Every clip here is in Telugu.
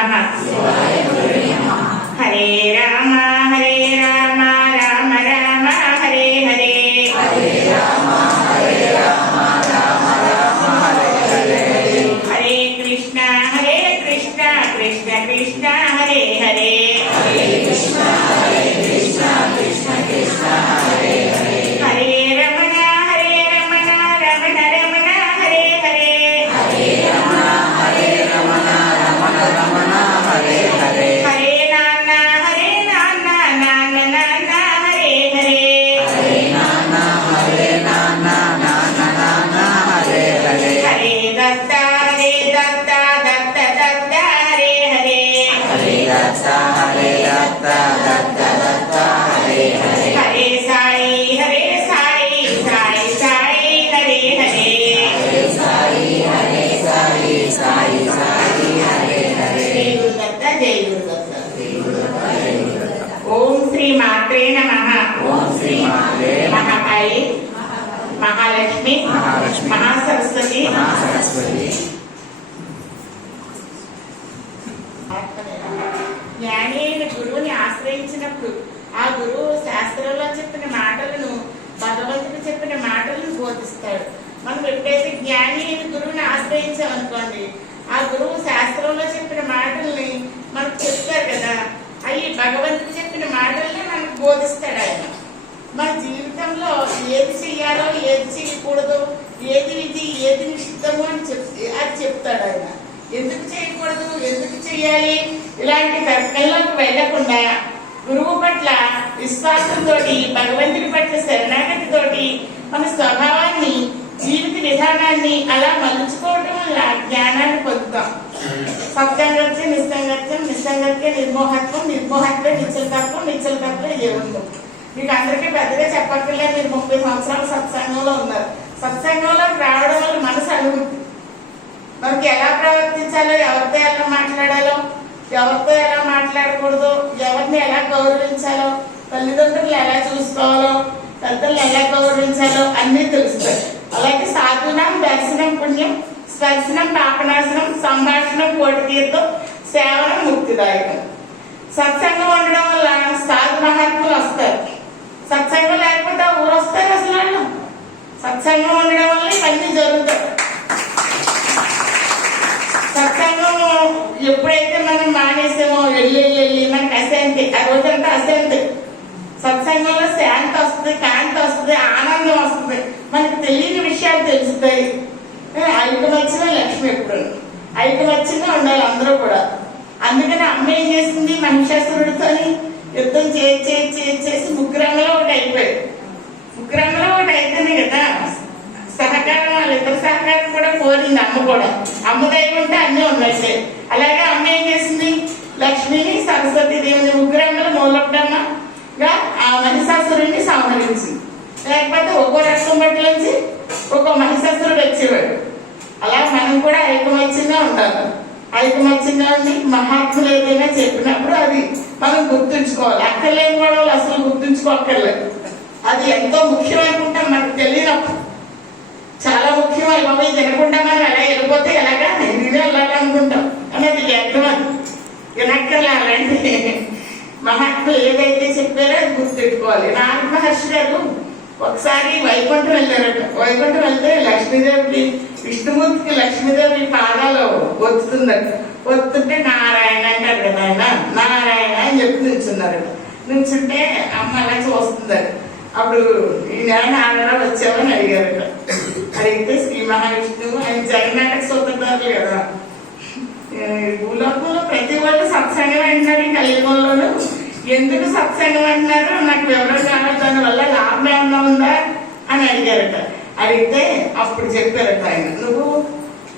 నమః. హరే రామ హరే రామ. జ్ఞానైన అయిన గురువుని ఆశ్రయించినప్పుడు ఆ గురువు శాస్త్రంలో చెప్పిన మాటలను భగవంతుడు చెప్పిన మాటలను బోధిస్తాడు. మనం ఎప్పుడైతే జ్ఞాని అయిన గురువుని ఆశ్రయించామనుకోండి ఆ గురువు శాస్త్రంలో చెప్పిన మాటల్ని మనకు చెప్తారు కదా అవి భగవంతుడు చెప్పిన మాటల్ని మనకు బోధిస్తాడు ఆయన. మన జీవితంలో ఏది చెయ్యాలో ఏది చేయకూడదు ఏది విధి ఏది నిషిద్ధము అని చెప్ అది చెప్తాడు ఆయన. ఎందుకు చేయకూడదు? ఎందుకు చేయాలి ఇలాంటి తర్కంలోకి వెళ్ళకుండా గురువు పట్ల విశ్వాసంతో భగవంతుడి పట్ల శరణాగతితోటి మన స్వభావాన్ని జీవిత విధానాన్ని అలా మలుచుకోవడం వల్ల జ్ఞానాన్ని పొందుతాం. సత్సంగత్యం నిస్సంగత్యం నిస్సంగత్యం నిర్మోహత్వం నిర్మోహత్వం నిశ్చలతత్వం నిశ్చలతత్వం జీవంతం మీకు అందరికీ పెద్దగా చెప్పక్కర్లేదు మీరు ముప్పై సంవత్సరాల సత్సంగంలో ఉన్నారు. సత్సంగంలోకి రావడం వల్ల మనసు అనుభూతి మనకి ఎలా ప్రవర్తించాలో ఎవరితో ఎలా మాట్లాడాలో ఎవరితో ఎలా మాట్లాడకూడదు ఎవరిని ఎలా గౌరవించాలో తల్లిదండ్రులు ఎలా చూసుకోవాలో పెద్దలు ఎలా గౌరవించాలో అన్నీ తెలుస్తాయి. అలాగే సాధునం దర్శనం పుణ్యం స్పర్శనం పాపనాశనం సంభాషణం కోటి సేవనం ముక్తిదాయకం. సత్సంగం ఉండడం వల్ల సాధు మహాత్ములు వస్తారు. సత్సంగం లేకపోతే ఊరు వస్తారు అసలు వాళ్ళు. సత్సంగం ఉండడం వల్ల ఇవన్నీ జరుగుతాయి సత్సంగం ఎప్పుడైతే మనం మానేసామో వెళ్ళి వెళ్ళి మనకి అశాంతి ఆ రోజంతా అశాంతి సత్సంగంలో శాంతి వస్తుంది కాంతి వస్తుంది ఆనందం వస్తుంది. మనకు తెలియని విషయాలు తెలుస్తాయి. ఐకమత్యమే లక్ష్మి ఎప్పుడు? ఐకమత్యంగా ఉండాలి అందరూ కూడా. అందుకని అమ్మ ఏం చేసింది? మహిషాసురుడితోని యుద్ధం చేసి చేసి చేసి చేసి ముగ్గురంలో ఒకటి అయిపోయాడు ముగ్గురంలో ఒకటి అయితేనే కదా సహకారం వాళ్ళిద్దరు సహకారం కూడా కోరింది అమ్మ కూడా. అమ్మ దయ ఉంటే అన్నీ ఉన్నట్టే అలాగే అమ్మ ఏం చేసింది? లక్ష్మిని సరస్వతి దేవిని ముగ్గురంలో మూలపడమ్మగా ఆ మహిషాసురుణ్ణి సంహరించింది. లేకపోతే ఒక్కో రక్తం పట్టించి ఒక్కో మహిషాసురుడు వచ్చేవాడు. అలా మనం కూడా ఐకమత్యంగా ఉండాలి. ఐకమత్యంగా ఉండి మహాత్ములు ఏదైనా చెప్పినప్పుడు అది మనం గుర్తుంచుకోవాలి. అక్కర్లేని వాళ్ళు అసలు గుర్తుంచుకోక్కర్లేదు. అది ఎంతో ముఖ్యం అనుకుంటాం మనకు తెలియనప్పుడు. చాలా ముఖ్యం బాబు తినకుండా మనం ఎలా వెళ్ళిపోతే ఎలాగా? ఇది వెళ్ళాలనుకుంటాం అనేది వ్యర్థం అది. వినక్కర్లే మహాత్ములు ఏదైతే చెప్పారో అది గుర్తుపెట్టుకోవాలి. నారద మహర్షి గారు ఒకసారి వైకుంఠం వెళ్ళారట. వైకుంఠం వెళ్తే లక్ష్మీదేవి విష్ణుమూర్తికి లక్ష్మీదేవి పాదాలు ఒత్తుతుందట. ఒత్తుంటే నారాయణ అంటారు కదా ఆయన నారాయణ అని చెప్పి నిల్చున్నారు నిల్చుంటే అమ్మ అలా చూస్తుందట. అప్పుడు ఈ నెల నారాయణ వచ్చావని అడిగారట. అడిగితే శ్రీ మహావిష్ణువు ఆయన జగన్నాటక సూత్రధారులు కదా. భూలోకంలో ప్రతి వాళ్ళు సత్సంగం అంటున్నారు ఈ కలియుగంలోను ఎందుకు సత్సంగం అంటున్నారు? నాకు వివరం కావాలి దాని వల్ల లాభం ఏమన్నా ఉందా అని అడిగారట. అడిగితే అప్పుడు చెప్పారట ఆయన. నువ్వు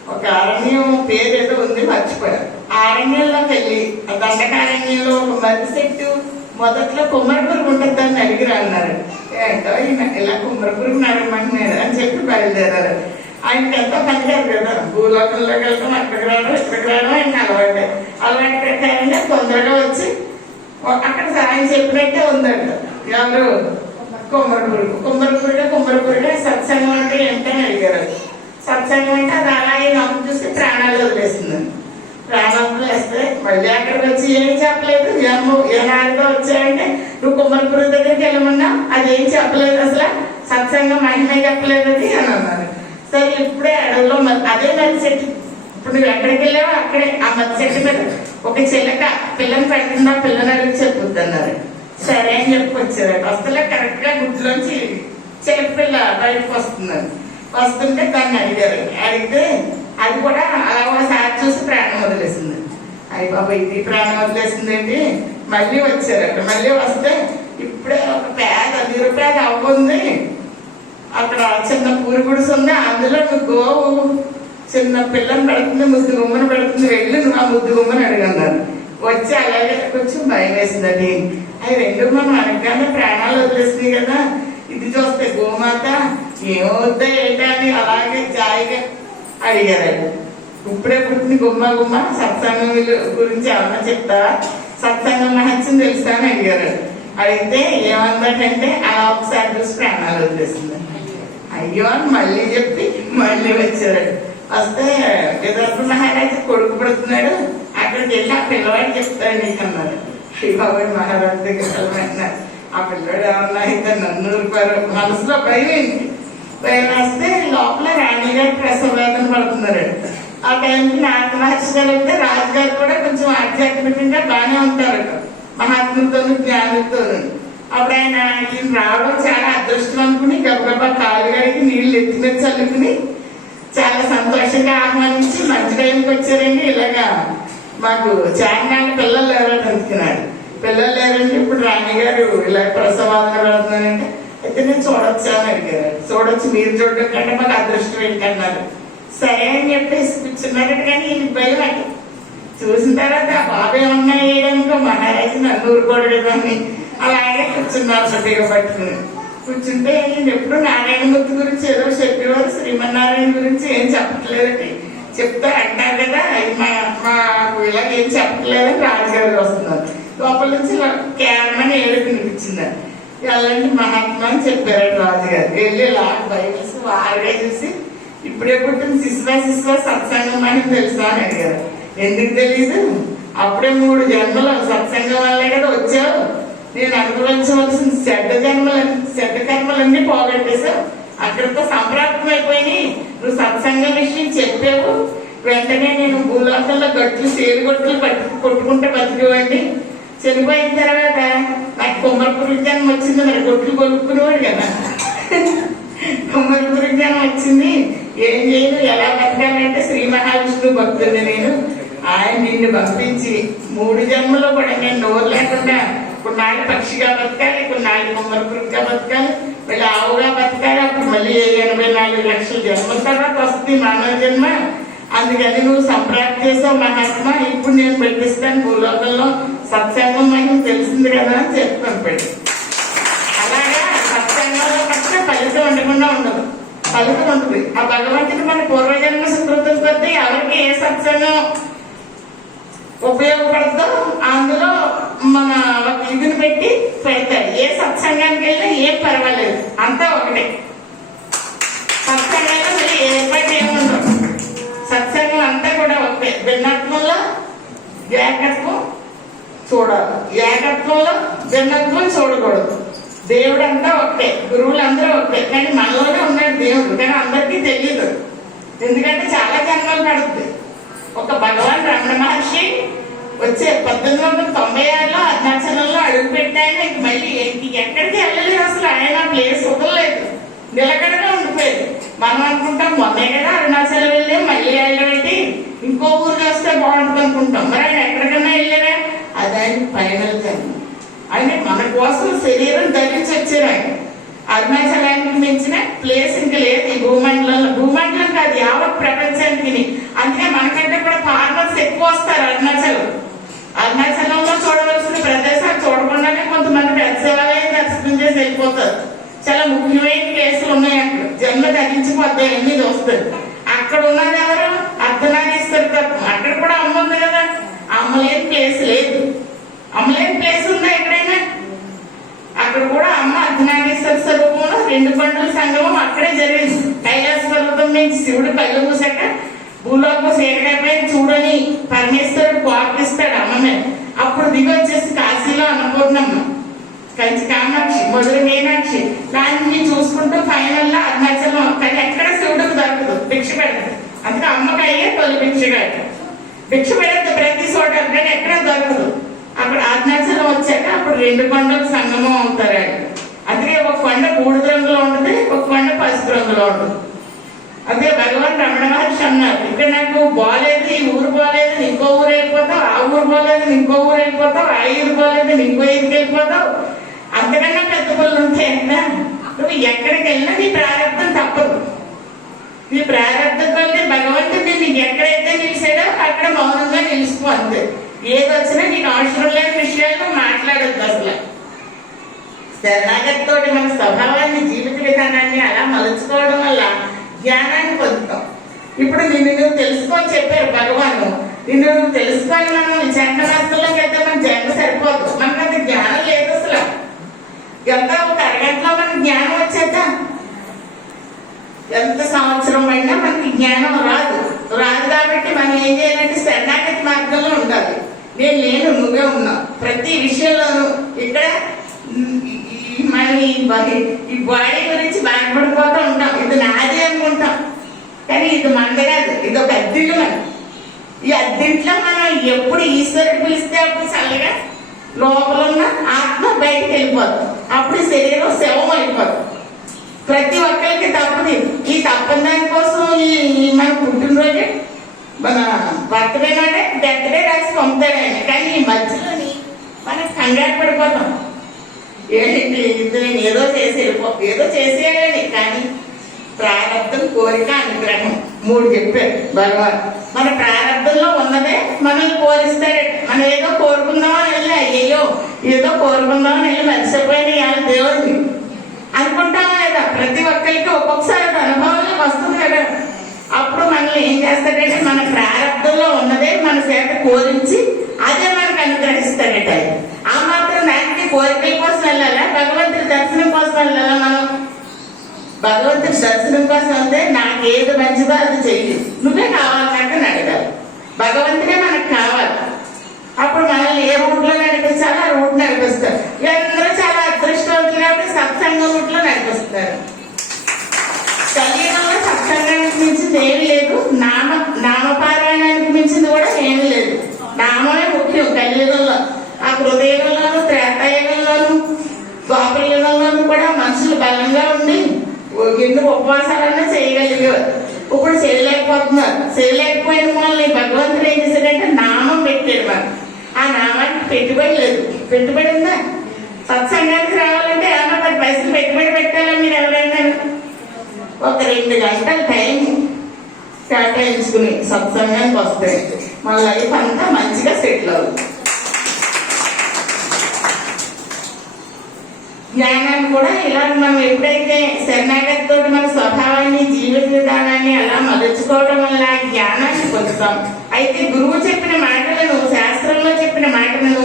ఒక అరణ్యం పేరు ఏదో ఉంది మర్చిపోయారు ఆ అరణ్యంలోకి వెళ్ళి ఆ దండకారణ్యంలో ఒక మర్రి చెట్టు మొదట్లో కుమ్మరపురుగు ఉంటుంది దాన్ని అడిగిరా అన్నారు ఏంటో ఈయన ఇలా కుమ్మరపురుగు నడమంటున్నాడు అని చెప్పి బయలుదేరారు ఆయనకి ఎంతో పని కాదు భూలోకంలోకి వెళ్తాం అక్కడికి రావడం ఇక్కడికి రావడం ఆయన అలవాటు. అలవాటు తొందరగా వచ్చి అక్కడ సాయం చెప్పినట్టే ఉందంట. ఎవరు? కుమ్మరపురుగు కుమ్మరపురుగా కుమ్మరపురుగా సత్సంగం అంటే ఏంటని అడిగారు. సత్సంగం అంటే అది అలా నమ్ము చూసి ప్రాణాలు వదిలేస్తుందండి ప్రాణాలు వేస్తే మళ్ళీ అక్కడికి వచ్చి ఏం చెప్పలేదు? ఏమో ఏనాడుగా వచ్చాయంటే నువ్వు కుమ్మరపురుగు దగ్గరికి వెళ్ళమన్నా అదేం చెప్పలేదు అసలు? సత్సంగం మహిమే చెప్పలేదు అది అని అన్నారు. సరే ఇప్పుడే అడవిలో అదే మరి చెట్టు ఇప్పుడు నువ్వు ఎక్కడికి వెళ్ళావో అక్కడే ఆ మధ్య చెట్టు మీద ఒక చిల్లక పిల్లని పెట్టకుండా పిల్లని అడిగి చెప్పుద్దన్నారు సరే అని చెప్పి వచ్చారు వస్తలే కరెక్ట్గా గుడ్లోంచి చిలక పిల్ల బయటకు వస్తుందని వస్తుంటే దాన్ని అడిగారు. అడిగితే అది కూడా అలా ఒకసారి చూసి ప్రాణం వదిలేసింది. అయ్యి బాబా ఇది ప్రాణం వదిలేసిందండి మళ్ళీ వచ్చారట మళ్ళీ వస్తే ఇప్పుడే ఒక పేద నిరుపేద అవ్వుంది అక్కడ చిన్న పూరి గుడిసె ఉంది. అందులో నువ్వు గోవు చిన్న పిల్లని పెడుతుంది ముద్దు గుమ్మని పెడుతుంది. వెళ్ళి నువ్వు ఆ ముద్దు గుమ్మని అడిగన్నారు వచ్చి అలాగే కొంచెం భయం వేసిందండి. అవి రెండు మనం అనగానే ప్రాణాలు వదిలేసినాయి కదా. ఇది చూస్తే గోమాత ఏమవుద్దా ఏంటా అని అలాగే జాయిగా అడిగారు. ఇప్పుడే పుట్టింది గుమ్మ గుమ్మ. సత్సంగం గురించి ఏమన్నా చెప్తా సత్సంగం మహత్యం తెలుసా అని అడిగారు. అడిగితే ఏమందటంటే అలా ఒకసారి చూసి ప్రాణాలు వదిలేసింది. అయ్యో అని మళ్ళీ చెప్పి మళ్ళీ వచ్చారు వస్తే విదర్భ మహారాజు కొడుకు పడుతున్నాడు. అక్కడికి వెళ్ళి ఆ పిల్లవాడు చెప్తాడు నీకు అన్నారు శ్రీబాబు మహారాజు దగ్గర వెళ్ళమంటున్నారు ఆ పిల్లవాడు ఏమన్నా అయితే నన్ను ఊరుకోరు. మనసులో భయం ఏంటి? భయం వస్తే లోపల రాణి ప్రసవేదన ప్రసవ పడుతున్నారు ఆ టైంకి నారద మహర్షి గారు అయితే రాజుగారు కూడా కొంచెం ఆధ్యాత్మికంగా బాగానే ఉంటారు మహాత్ములతోనూ జ్ఞానులతోనూ. అప్పుడు ఆయన ఈయన రావడం చాలా అదృష్టం అనుకుని గబగబా కాలు గడికి నీళ్ళు ఎత్తి చల్లుకుని చాలా సంతోషంగా ఆహ్వానించి మంచి టైంకి వచ్చారండి. ఇలాగా మాకు చాన్నాళ్ళ పిల్లలు లేరని అనుకున్నాడు పిల్లలు లేరండి. ఇప్పుడు రాణి గారు ఇలా ప్రసవాదన పెడుతున్నారంటే అయితే నేను చూడొచ్చు అని అడిగారు. చూడొచ్చు మీరు చూడడం కంటే మాకు అదృష్టం ఏంటన్నారు. సరే అని చెప్పేసి కూర్చున్నారట కానీ ఈయనకి భయం అంటే చూసిన తర్వాత బాబు ఏమన్నా వేయడానికో మహారాజు నన్ను ఊరుకోడు అని అలాగే కూర్చున్నారు సతిగా పట్టుకుని కూర్చుంటే నేను ఎప్పుడు నారాయణమూర్తి గురించి ఏదో చెప్పేవారు శ్రీమన్నారాయణ గురించి ఏం చెప్పట్లేదండి. చెప్తే అంటారు కదా మా మాకు ఇలా ఏం చెప్పట్లేదని రాజుగారు వస్తున్నారు. లోపల నుంచి కేరమని ఏడుపు వినిపించింది. వెళ్ళండి మహాత్మా అని చెప్పారు రాజుగారు. వెళ్ళి ఇలా బయట వారుగా చూసి ఇప్పుడే పుట్టిన శిశువా శిశువా సత్సంగం అని తెలుసా అని అడిగారు. ఎందుకు తెలియదు అప్పుడే మూడు జన్మలు సత్సంగం వల్లే కదా వచ్చావు. నేను అనుభవించవలసిన చెడ్డ జన్మలు చెడ్డ కర్మలన్నీ పోగొట్టేశావు అక్కడితో సంప్రాప్తం అయిపోయినాయి. నువ్వు సత్సంగం విషయం చెప్పావు. వెంటనే నేను భూలోకంలో గట్లు సేరుగొట్లు పట్టు కొట్టుకుంటే బతికేవాడిని. చనిపోయిన తర్వాత నాకు కుమ్మరపురి జన్మ వచ్చింది. మరి గొట్లు కొనుక్కునేవాడు కదా. కుమ్మరపురి జన్మ వచ్చింది. ఏం చేయను? ఎలా బతకాలంటే శ్రీ మహావిష్ణువు భక్తుడిని నేను. ఆయన నిన్ను పంపించి మూడు జన్మలో కూడా నేను నోరు లేకుండా కొన్నాళ్ళు పక్షిగా బతకాలి కొన్నాళ్ళు కుమ్మరపురిగా బతకాలి. మళ్ళీ ఆవుగా బతకాలి అప్పుడు మళ్ళీ ఎనభై నాలుగు లక్షల జన్మల తర్వాత వస్తుంది మానవ జన్మ. అందుకని నువ్వు సంప్రాప్తి చేసావు మహాత్మ. ఇప్పుడు నేను పెట్టిస్తాను భూలోకంలో సత్సంగం మహిమ తెలిసింది కదా అని చెప్తాను పెట్టి అలాగా సత్సంగంలో పట్ల ఫలితం ఉండకుండా ఉండదు. ఫలితం ఉంటుంది. ఆ భగవంతుడు మన పూర్వజన్మ సుకృతం కొద్దీ ఎవరికి ఏ సత్సంగం ఉపయోగపడతాం అందులో మన ఒక ఇదిని పెట్టి పెడతారు ఏ సత్సంగానికి వెళ్ళినా ఏం పర్వాలేదు. అంతా ఒకటే. సత్సంగంలో మళ్ళీ ఏ పని ఏముండదు సత్సంగం అంతా కూడా ఒకటే. భిన్నత్వంలో ఏకత్వం చూడాలి. ఏకత్వంలో భిన్నత్వం చూడకూడదు. దేవుడు అంతా ఒకటే. గురువులు అందరూ ఒకటే. కానీ మనలోనే ఉన్నాడు దేవుడు. కానీ అందరికీ తెలియదు ఎందుకంటే చాలా జన్మలు పడుతుంది ఒక భగవాన్ రమణ మహర్షి వచ్చే పద్దెనిమిది వందల తొంభై ఆరు అరుణాచలంలో అడుగు పెట్టాయన ఇంక మళ్ళీ ఇంక ఎక్కడికి వెళ్ళలేదు అసలు ఆయన ప్లేస్ వదలలేదు నిలకడగా ఉండిపోయేది. మనం అనుకుంటాం మొన్నే కదా అరుణాచలం వెళ్ళే మళ్ళీ వెళ్ళబెట్టి ఇంకో ఊరికి వస్తే బాగుంటుంది అనుకుంటాం. మరి ఆయన ఎక్కడికన్నా వెళ్ళారా? అది ఆయన ఫైనల్ కానీ అంటే మన కోసం శరీరం ధరించి వచ్చారు ఆయన. అరుణాచలానికి మించిన ప్లేస్ ఇంకా లేదు ఈ భూమండలంలో. భూమండలం కాదు యావత్ ప్రపంచానికి అందుకే మనకంటే కూడా ఫార్మర్స్ ఎక్కువ వస్తారు అరుణాచలం. అరుణాచలంలో చూడవలసిన ప్రదేశాలు చూడకుండానే కొంతమంది పెద్ద శివాలయం దర్శనం చేసి వెళ్ళిపోతారు. చాలా ముఖ్యమైన ప్లేసులు ఉన్నాయి. అక్కడ జన్మ ధరించిపోతాయి ఎన్ని చూస్తారు అక్కడ ఉన్నది ఎవరు? అర్ధనారీశ్వర తప్ప. అక్కడ కూడా అమ్మ ఉంది కదా. అమ్మలేని ప్లేస్ లేదు. అమ్మలేని ప్లేస్ ఉందా ఎక్కడైనా అక్కడ కూడా అమ్మ అర్ధనారీశ్వర స్వరూపంలో రెండు పండుగల సంగమం అక్కడే జరిగింది కైలాస పర్వతం నుంచి శివుడు కళ్ళు మూసాక భూలోక సేకడపై చూడని పరమేశ్వరుడు కోపిస్తాడు అమ్మని అప్పుడు దిగి వచ్చేసి కాశీలో అన్నపూర్ణమ్మ కంచి కామాక్షి మధుర మీనాక్షి దాన్ని చూసుకుంటూ ఫైనల్లో అరుణాచలం కానీ ఎక్కడ శివుడికి దొరకదు భిక్ష పెడతాడు అందుకే అమ్మకి అయ్యే తొలి భిక్షగాడు భిక్ష పెడద్దు ప్రతి చోట కానీ ఎక్కడ దొరకదు అక్కడ అరుణాచలం వచ్చాక అప్పుడు రెండు కొండలు సంగమం అవుతారు ఆయన అందుకే ఒక కొండ బూడిద రంగులో ఉంటుంది ఒక కొండ పసుపు రంగులో ఉంటుంది. అదే భగవాన్ రమణ మహర్షి అన్నారు ఇక్కడ నాకు బాగాలేదు ఈ ఊరు బాగాలేదు ఇంకో ఊరు వెళ్ళిపోతావు ఆ ఊరు బాగాలేదు ఇంకో ఊరు వెళ్ళిపోతావు ఆ ఊరు బాగాలేదు ఇంకో ఊరికి వెళ్ళిపోతావు. అంతకన్నా పెద్ద పనులు ఉంటాయి ఎంత నువ్వు ఎక్కడికి వెళ్ళినా నీ ప్రారంభం తప్పదు. నీ ప్రారంభం కొద్ది భగవంతుడు నీకు ఎక్కడైతే నిలిచాడో అక్కడ మౌనంగా నిలిచిపోతుంది అంతే. ఏదొచ్చినా నీకు అవసరం లేని విషయాలు మాట్లాడద్దు అసలు. శరణాగతితో తోటి మన స్వభావాన్ని జీవిత విధానాన్ని అలా మలుచుకోవడం వల్ల జ్ఞానాన్ని పొందుతాం. ఇప్పుడు నిన్ను నువ్వు తెలుసుకొని చెప్పారు భగవాను. నిన్ను నువ్వు తెలుసుకొని మనం విచారణాస్తుల్లోకి అయితే మన జన్మ సరిపోదు. మనకు అంత జ్ఞానం లేదు అసలు. ఎంత ఒక అరగంటలో మనకి జ్ఞానం వచ్చేద్దా? ఎంత సంవత్సరం అయినా మనకి జ్ఞానం రాదు. రాదు కాబట్టి మనం ఏం చేయాలంటే శరణాగతి మార్గంలో ఉండాలి. నేను లేను నువ్వే ఉన్నావు. ప్రతి విషయంలోనూ ఇక్కడ ఈ- ఈ మన ఈ బాడీ- ఈ గురించి బాధపడిపోతూ ఉంటాం. ఇది నాది అనుకుంటాం. కానీ ఇది మనది కాదు. ఇది ఒక అద్దెలు మనం ఈ అద్దెంట్లో మనం ఎప్పుడు ఈశ్వరుడు పిలిస్తే అప్పుడు చల్లగా లోపల ఉన్న ఆత్మ బయటకు వెళ్ళిపోతుంది అప్పుడు శరీరం శవం అయిపోతుంది ప్రతి ఒక్కరికి తప్పది. ఈ తప్పని దానికోసం ఈ ఈ మన పుట్టినరోజే మన బర్త్డే నాడే బర్త్డే రాసి పంపుతాడు ఆయన కానీ ఈ మధ్యలోని మనం కంగారు పడిపోతాం. ఏంటి ఇది నేను ఏదో చేసి వెళ్ళిపో ఏదో చేసేయాలని కానీ ప్రారంభం కోరిక అనుగ్రహం. మూడు చెప్పారు భగవాన్. మన ప్రారంభంలో ఉన్నదే మనల్ని కోరిస్తాడు మనం ఏదో కోరుకుందామని వెళ్ళి అయ్యో ఏదో కోరుకుందామని వెళ్ళి మర్చిపోయిన ఇవాళ దేవుడిని. అనుకుంటామా లేదా? ప్రతి ఒక్కరికి ఒక్కొక్కసారి ఒక అనుభవంలోకి వస్తుంది కదా. అప్పుడు మనల్ని ఏం చేస్తాడంటే మన ప్రారంభంలో ఉన్నదే మన చేత కోరించి అదే మనకు అనుగ్రహిస్తాడట. ఆ మాత్రం దానికి కోరికల కోసం వెళ్ళాలా? భగవంతుడి దర్శనం కోసం వెళ్ళాలా మనం? భగవంతుడి దర్శనం కోసం అంటే నాకు ఏది మంచిదో అది చెయ్యి. నువ్వే కావాలంటే అడగాలి భగవంతుడే మనకు కావాలి. అప్పుడు మనల్ని ఏ రూట్లో నడిపిస్తారో ఆ రూట్ నడిపిస్తారు. అందరూ చాలా అదృష్టవంతులు కాబట్టి సత్సంగ రూట్లో నడిపిస్తారు. కలియుగంలో నామానికి మించింది ఏమి లేదు. నామ నామపారాయణానికి మించింది కూడా ఏమి లేదు. నామమే ముఖ్యం కలియుగంలో ఆ హృదయంలోను త్రేతాయుగంలోను ద్వాపరయుగంలోను కూడా మనుషులు బలంగా ఉండి ఎన్ని ఉపవాసాలన్నా చేయగలిగేవారు ఇప్పుడు చేయలేకపోతున్నారు. చేయలేకపోయిన వాళ్ళని భగవంతుడు ఏం చేశాడంటే నామం పెట్టాడు మనకు ఆ నామానికి పెట్టుబడి లేదు. పెట్టుబడి ఉందా? సత్సంగానికి రావాలంటే ఏమన్నా పది పైసలు పెట్టుబడి పెట్టాలా మీరు ఎవరైనా? ఒక రెండు గంటల టైం కేటాయించుకుని సత్సంగానికి వస్తే మన లైఫ్ అంతా మంచిగా సెటిల్ అవుతుంది. జ్ఞానాన్ని కూడా ఇలా మనం ఎప్పుడైతే శరణాగతితో తోటి మన స్వభావాన్ని జీవిత విధానాన్ని అలా మలుచుకోవడం వల్ల జ్ఞానాన్ని పొందుతాం. అయితే గురువు చెప్పిన మాటలను శాస్త్రంలో చెప్పిన మాటలను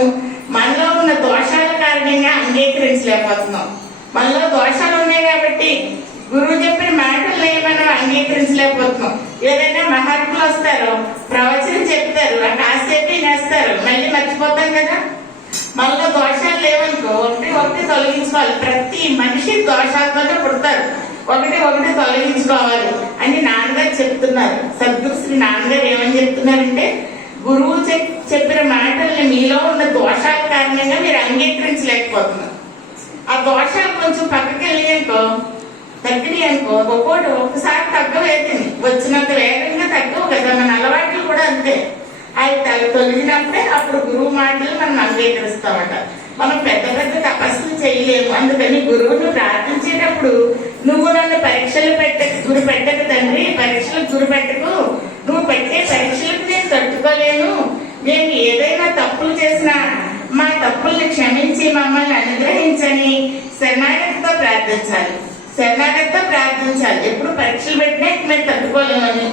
మనలో ఉన్న దోషాల కారణంగా అంగీకరించలేకపోతున్నాం. మనలో దోషాలు ఉన్నాయి కాబట్టి గురువు చెప్పిన అంగీకరించలేకపోతున్నాం. ఏదైనా మహాత్ములు వస్తారు ప్రవచనం చెప్తారు ఆ కాసేపు నేస్తారు మళ్ళీ మర్చిపోతాం కదా? మనలో దోషాలు లేవనుకో ఒకటి ఒకటి తొలగించుకోవాలి. ప్రతి మనిషి దోషాలతోనే పుడతారు. ఒకటి ఒకటి తొలగించుకోవాలి అని నాన్నగారు చెప్తున్నారు. సద్గురు శ్రీ నాన్నగారు ఏమని చెప్తున్నారంటే గురువు చెప్పిన మాటల్ని మీలో ఉన్న దోషాల కారణంగా మీరు అంగీకరించలేకపోతున్నారు. ఆ దోషాలు కొంచెం పక్కకి వెళ్ళాయనుకో తగ్గినాయి అనుకో. ఒక్కోటి ఒక్కసారి తగ్గవేది వచ్చినంత వేగంగా తగ్గవు కదా. మన అలవాట్లు కూడా అంతే. అవి తగ్గ- తొలగినప్పుడే అప్పుడు గురువు మాటలు మనం అంగీకరిస్తామట. మనం పెద్ద పెద్ద తపస్సులు చేయలేము. అందుకని గురువును ప్రార్థించేటప్పుడు నువ్వు నన్ను పరీక్షలు పెట్ట గురి పెట్టకు తండ్రి. పరీక్షలు గురి పెట్టకు. నువ్వు పెట్టే పరీక్షలకు నేను తట్టుకోలేను. నేను ఏదైనా తప్పులు చేసినా మా తప్పుల్ని క్షమించి మమ్మల్ని అనుగ్రహించని శరణాగతితో ప్రార్థించాలి. శరణాగతితో ప్రార్థించాలి. ఎప్పుడు పరీక్షలు పెట్టినా మేము తట్టుకోలేమని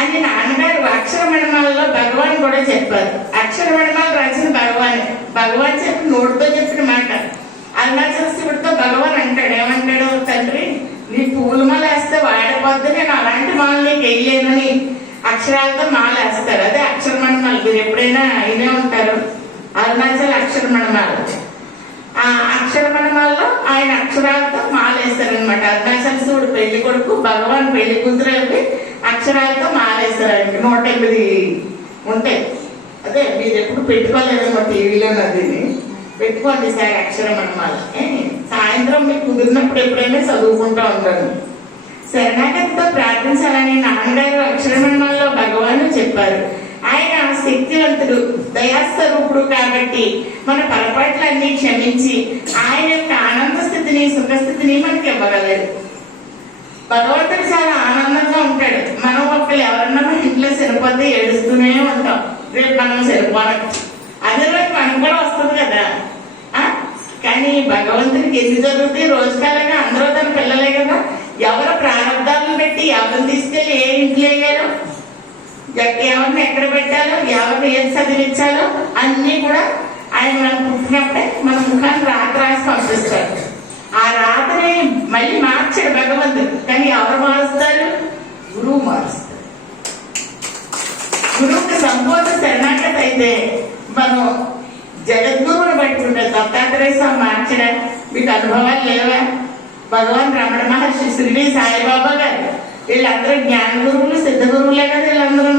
అని. నాన్నగారు అక్షర మణమాలలో భగవాన్ కూడా చెప్పారు. అక్షర మణమాలు రాసిన భగవాన్. భగవాన్ చెప్పి నోటితో చెప్పిన మాట. అరుణాచల శివుడితో భగవాన్ అంటాడు. ఏమంటాడు? తండ్రి నీ పూలు మాల వేస్తే నేను అలాంటి మాల నీకు వేయలేనని అక్షరాలతో మాల వేస్తారు అదే అక్షర మణమాలు మీరు ఎప్పుడైనా అయినే ఉంటారు. అరుణాచల్ అక్షర మణమాలు ఆ అక్షరమణమాల్లో ఆయన అక్షరాలతో మాలేస్తారనమాట అరుణాచల శివుడు పెళ్ళి కొడుకు భగవాన్ పెళ్ళి కూతురు వెళ్ళి అక్షరాలతో మాలేస్తారండి నూట ఎనిమిది ఉంటాయి అదే మీరు ఎప్పుడు పెట్టుకోలేదేమో టీవీలో నదిని. పెట్టుకోండి సార్ అక్షరమణమాల ఏ, సాయంత్రం మీకు కుదిరినప్పుడు ఎప్పుడైనా చదువుకుంటూ ఉంటాను. శరణాగతితో ప్రార్థించాలని నాన్నగారు అక్షరమణమాలలో భగవాను చెప్పారు. ఆయన శక్తివంతుడు దయాస్వరూపుడు కాబట్టి మన పొరపాట్లన్నీ క్షమించి ఆయన యొక్క ఆనంద స్థితిని సుఖస్థితిని మనకి ఇవ్వగలరు. భగవంతుడు చాలా ఆనందంగా ఉంటాడు. మనం ఒకళ్ళు ఎవరన్నా మన ఇంట్లో సరిపోతే ఏడుస్తూనే ఉంటాం. రేపు మనం సరిపోవడం అదే రేపు మనం కూడా వస్తుంది కదా. ఆ? కానీ భగవంతుడికి ఎన్ని జరుగుతాయి రోజు కాలంగా అందరూ తన పిల్లలే కదా. ఎవరు ప్రారంభాలను పెట్టి ఎవరిని తీసుకెళ్ళి ఏ ఇంట్లో వేయాలో ఎవరిని ఎక్కడ పెట్టాలో ఎవరిని ఏం చదివించాలో అన్ని కూడా ఆయన మనం పుట్టినప్పుడే మన ముఖాన్ని రాత రాసి పంపిస్తారు ఆ రాతని మళ్ళీ మార్చాడు భగవంతుడు. కానీ ఎవరు మారుస్తారు? గురువు మారుస్తారు. గురువుకి సంపూర్ణ శరణాగత అయితే మనం జగద్గురువుని పట్టుకుంటారు దత్తాత్రేయ స్వామి మార్చడా? మీకు అనుభవాలు లేవా? భగవాన్ రమణ మహర్షి శ్రీని సాయిబాబా గారు వీళ్ళందరూ జ్ఞాన గురువులు సిద్ధ గురువులే కదా వీళ్ళందరూ.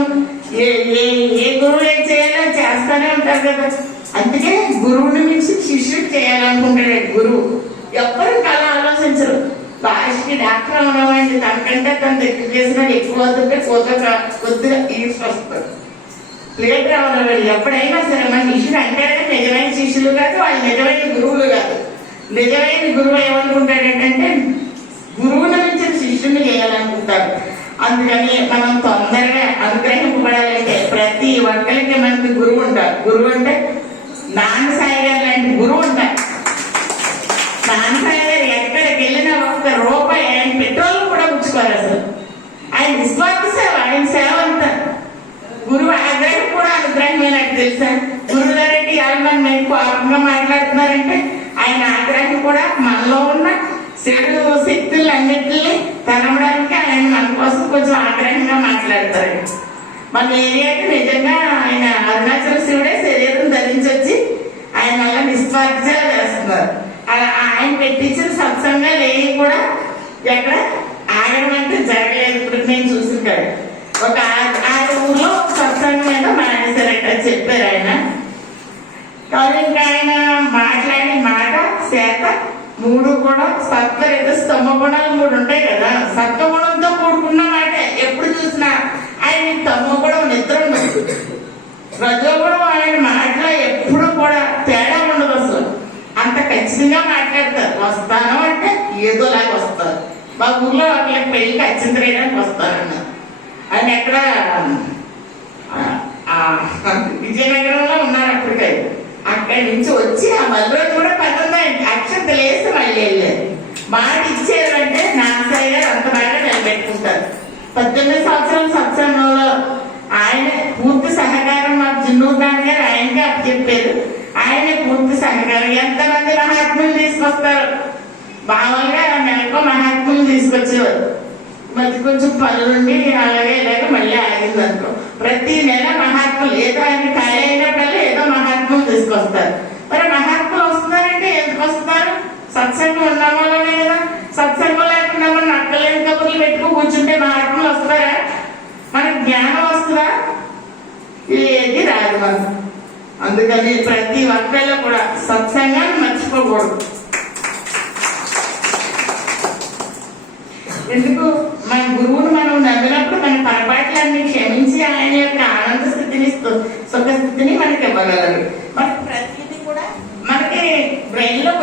ఏ ఏ ఏ గురువు ఏం చేయాలో చేస్తానే ఉంటారు కదా. అందుకే గురువుని మించి శిష్యుడు చేయాలనుకుంటాడు గురువు. ఎవ్వరు కళ ఆలోచించరు. భాషకి డాక్టర్ అవడమండి తనకంటే తను దగ్గర చేసిన ఎక్కువ అవుతుంటే కొద్దిగా కొద్దిగా ఈడ్చి వస్తారు లేట్ రావాలి ఎప్పుడైనా సరే మన శిష్యుడు అంటాడే నిజమైన శిష్యులు కాదు వాళ్ళు నిజమైన గురువులు కాదు. నిజమైన గురువు ఏమనుకుంటాడంటే గురువుని నుంచి శిష్యుని చేయాలనుకుంటారు. అందుకని మనం తొందరగా అనుగ్రహింపబడాలంటే ప్రతి ఒక్కరికి మనకి గురువు ఉంటారు. గురువు అంటే నాన్న సాయి గారు లాంటి గురువు ఉంటారు. నాన్న సాయి గారు ఎక్కడికి వెళ్ళినా ఒక్క రూపాయి ఆయన పెట్రోల్ కూడా ఉంచుకోరు అసలు. ఆయన నిస్వార్థ సేవ ఆయన సేవ అంటారు గురువు ఆగ్రహం కూడా అనుగ్రహమే నాకు తెలుసా. గురుగారెడ్డి ఎవరు నేను కోపంగా మాట్లాడుతున్నారంటే ఆయన ఆగ్రహం కూడా మనలో ఉన్న చెడు శక్తులన్నింటినీ తరమడానికి ఆయన మన కోసం కొంచెం ఆగ్రహంగా మాట్లాడతారు. మన ఏరియాకి నిజంగా ఆయన అరుణాచల శివుడే శరీరం ధరించొచ్చి ఆయన వల్ల నిస్వార్థాలు చేస్తున్నారు. ఆయన పెట్టించిన సత్సంగాలు ఏవి కూడా ఎక్కడ ఆగడం అంటే జరగలేదు. ఇప్పుడు నేను చూసిన ఒక ఆ- ఆ ఊర్లో సత్సంగం ఏదో మానేశారట చెప్పారు ఆయన. కానీ ఇంకా ఆయన మాట్లాడే మాట చేత మూడు కూడా సత్వ ఏదో స్తంభ గుణాలు మూడు ఉంటాయి కదా. సత్వ గుణంతో కూడుకున్న మాట ఎప్పుడు చూసినా ఆయన తమ కూడా నిద్ర ఉండదు రజోగుణం ఆయన మాటలో ఎప్పుడు కూడా తేడా ఉండదు అసలు అంత ఖచ్చితంగా మాట్లాడతారు. వస్తాను అంటే ఏదోలాగా వస్తారు. మా ఊర్లో వాళ్ళకి పెళ్ళి అచ్చింత వేయడానికి వస్తారన్నారు. ఆయన ఎక్కడ విజయనగరంలో ఉన్నారు అప్పటికే. అక్కడి నుంచి వచ్చి ఆ మళ్ళీ కూడా పద్దెనిమిది అక్షంత లేసి మళ్ళీ వెళ్ళారు. మాట ఇచ్చారు అంటే నాన్నసాయి గారు అంత బాగా నిలబెట్టుకుంటారు. పద్దెనిమిది సంవత్సరం సత్సంగంలో ఆయన పూర్తి సహకారం మాకు జిన్నూరు నాన్నగారు ఆయనకే అప్పచెప్పారు. ఆయనే పూర్తి సహకారం. ఎంతమంది మహాత్ములు తీసుకొస్తారు? మామూలుగా నెలకు మహాత్ములు తీసుకొచ్చేవారు. మరి కొంచెం పనులుండి అందుకని ప్రతి వర్గంలో కూడా సత్సంగాన్ని మర్చిపోకూడదు. ఎందుకు? మన గురువును మనం నమ్మినప్పుడు మన పొరపాట్లన్నీ క్షమించి ఆయన యొక్క ఆనంద స్థితిని సుఖస్థితిని మనకి ఇవ్వగలరు మనకి ప్రతిదీ కూడా మనకి బ్రెయిన్లోకి